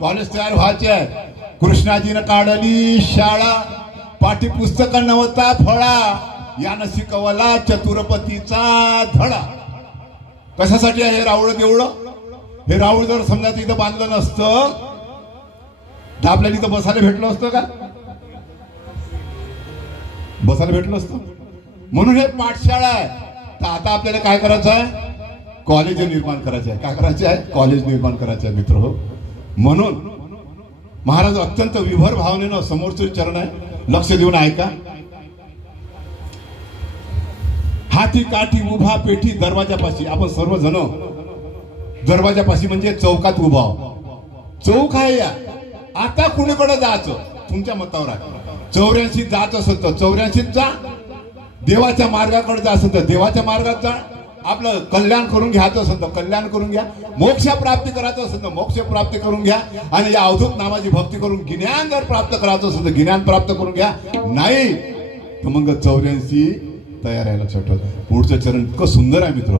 College तयार व्हायचे आहे. कृष्णाजीनं काढली शाळा, पाठ्यपुस्तक नव्हता फळा, यानं शिकवला चतुरपतीचा धडा. कशासाठी आहे हे राऊळ देवळं? हे राऊळ जर समजा तिथं बांधलं नसतं तर आपल्याला इथं बसायला भेटलं असतं का? बसायला भेटलं असतं. म्हणून हे पाठशाळा आहे. तर आता आपल्याला काय करायचं आहे? कॉलेज निर्माण करायचे आहे. काय करायचे आहे? कॉलेज निर्माण करायचे आहे मित्र हो. म्हणून महाराज अत्यंत विभर भावनेनं समोरचे चरण आहे, लक्ष देऊन ऐका. हाती काठी उभा पेठी दरवाजापाशी. आपण सर्वजण दरवाजापाशी म्हणजे चौकात उभा आहोत. चौक आहे या. आता कुणीकडे जायचं तुमच्या मतावर आहे. 84 जायचं असेल तर 84 जा, देवाच्या मार्गाकडे जा असेल तर देवाच्या मार्गात जा, आपलं कल्याण करून घ्यायचं असेल तर कल्याण करून घ्या, मोक्ष प्राप्ती करायचं असेल तर मोक्ष प्राप्ती करून घ्या, आणि या अवधूत नामाची भक्ती करून ज्ञान जर प्राप्त करायचं असेल तर ज्ञान प्राप्त करून घ्या. नाही तर मग 84 तयार आहे. लक्षात ठेवा. पुढचं चरण इतकं सुंदर आहे मित्र.